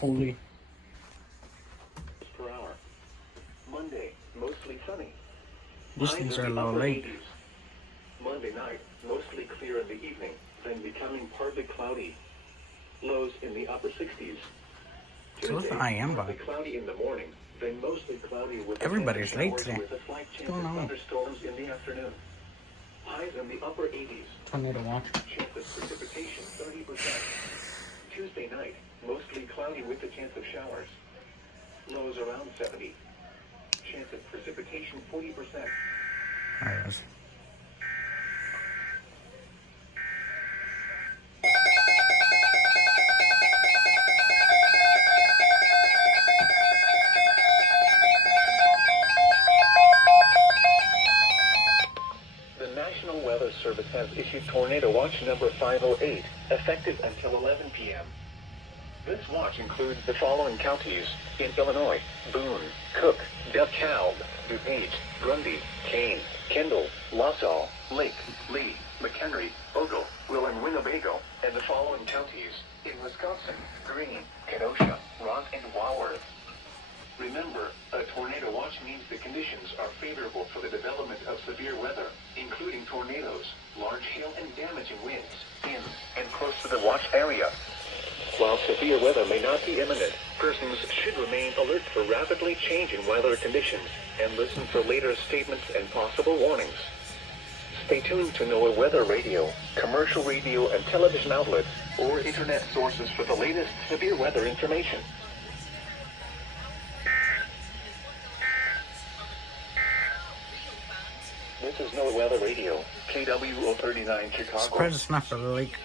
Holy. Per hour. Monday, mostly sunny. These Highs things in are a the little upper late. 80s. Monday night, mostly clear in the evening, then becoming partly cloudy. Lows in the upper 60s. So what's the Tuesday, IM partly by? cloudy in the morning, then mostly cloudy with Everybody's late showers today. with a slight chance What's going of on? thunderstorms in the afternoon. Highs in the upper 80s. Tornado watch. Chance of precipitation 30%. Tuesday night, mostly cloudy with a chance of showers. Lows around 70. Chance of precipitation 40%. There it is. The National Weather Service has issued Tornado Watch number 508, effective until 11 p.m. This watch includes the following counties in Illinois: Boone, Cook, DeKalb, DuPage, Grundy, Kane, Kendall, Wausau, Lake, Lee, McHenry, Ogle, Will, and Winnebago, and the following counties in Wisconsin: Greene, Kenosha, Rock, and Walworth. Remember, a tornado watch means the conditions are favorable for the development of severe weather, including tornadoes, large hail, and damaging winds in and close to the watch area. While severe weather may not be imminent, persons should remain alert for rapidly changing weather conditions and listen for later statements and possible warnings. Stay tuned to NOAA Weather Radio, commercial radio and television outlets, or internet sources for the latest severe weather information. This is NOAA Weather Radio, KWO 39 Chicago. Surprised it's not for the lake.